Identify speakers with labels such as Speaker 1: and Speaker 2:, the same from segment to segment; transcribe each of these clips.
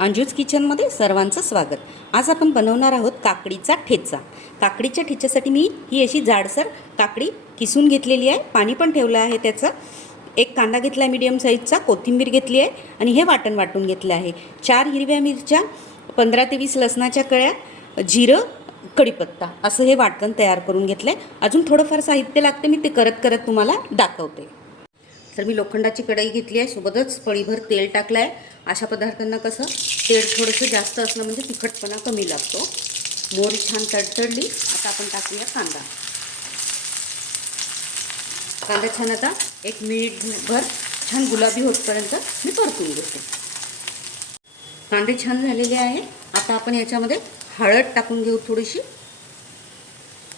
Speaker 1: अंजूज किचनमध्ये सर्वांचं स्वागत. आज आपण बनवणार आहोत काकडीचा ठेचा. काकडीच्या ठेच्यासाठी मी ही अशी जाडसर काकडी किसून घेतलेली आहे. पाणी पण ठेवलं आहे त्याचं. एक कांदा घेतला आहे मीडियम साईजचा कोथिंबीर घेतली आहे आणि हे वाटण वाटून घेतलं आहे. चार हिरव्या मिरच्या पंधरा ते वीस लसणाच्या कळ्या जिरं कढीपत्ता असं हे वाटण तयार करून घेतलं आहे अजून थोडंफार साहित्य लागते मी ते करत करत तुम्हाला दाखवते. तर मी लोखंडाची कढई घेतली आहे. सोबतच पळीभर तेल टाकलं आहे अशा पदार्थांना कसं तेल थोडंसं जास्त असणं म्हणजे तिखटपणा कमी लागतो. मोरी छान तडतडली आता आपण टाकूया कांदा. कांदा छान आता एक मिनिटभर छान गुलाबी होतपर्यंत मी परतून घेते. कांदे छान झालेले आहे. आता आपण याच्यामध्ये हळद टाकून घेऊ थोडीशी.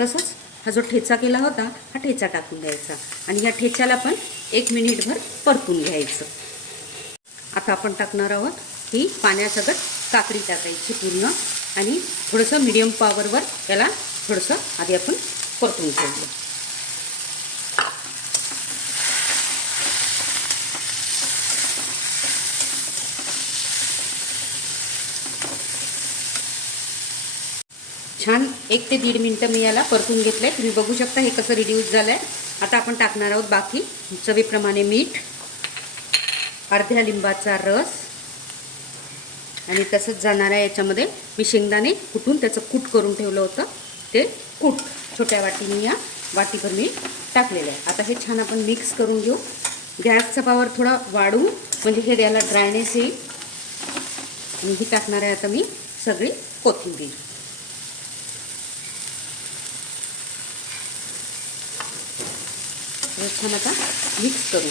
Speaker 1: तसंच हा जो ठेचा केला होता हा ठेचा टाकून द्यायचा. आणि या ठेच्याला पण एक मिनिटभर परतून घ्यायचं. आता आपण टाकणार आहोत. ही पाण्यासकट काकडी टाकायची पूर्ण. आणि थोडंसं मिडियम पॉवरवर याला थोडंसं आधी आपण परतून ठेवलं छान एक ते दीड मिनटं मी याला परतून घेतलं आहे तुम्ही बघू शकता हे कसं रिड्यूस झालं आहे आता आपण टाकणार आहोत बाकी चवीप्रमाणे मीठ. अर्ध्या लिंबाचा रस. आणि तसंच जाणार आहे याच्यामध्ये मी शेंगदाणे कुटून त्याचं कूट करून ठेवलं होतं. ते कूट छोट्या वाटीने या वाटीभर मी टाकलेलं आहे. आता हे छान आपण मिक्स करून घेऊ. गॅसचा पावर थोडा वाढू म्हणजे हे द्यायला ड्रायनेस येईल. आणि ही टाकणार आहे आता मी सगळी कोथिंबीर. छान आता मिक्स करू.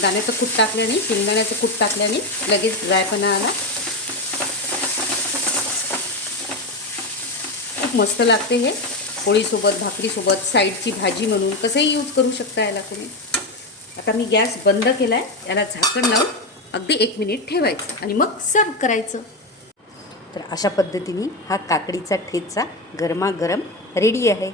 Speaker 1: दाण्याचं कूट टाकल्याने शेंगदाण्याचं कूट टाकल्याने लगेच ड्रायपणा आला. खूप मस्त लागते हे. पोळीसोबत भाकरीसोबत साईडची भाजी म्हणून कसंही यूज करू शकता याला तुम्ही. आता मी गॅस बंद केला आहे याला झाकण लावून अगदी एक मिनिट ठेवायचं आणि मग सर्व करायचं. तर अशा पद्धतीने हा काकडीचा ठेचा गरमागरम रेडी आहे.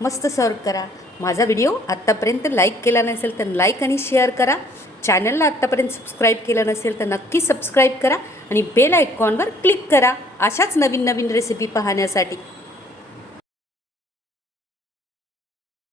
Speaker 1: मस्त सर्व करा. माझा व्हिडिओ आत्तापर्यंत लाईक केला नसेल तर लाईक आणि शेअर करा. चॅनलला आत्तापर्यंत सबस्क्राईब केलं नसेल तर नक्की सबस्क्राईब करा आणि बेल आयकॉनवर क्लिक करा. अशाच नवीन नवीन रेसिपी पाहण्यासाठी.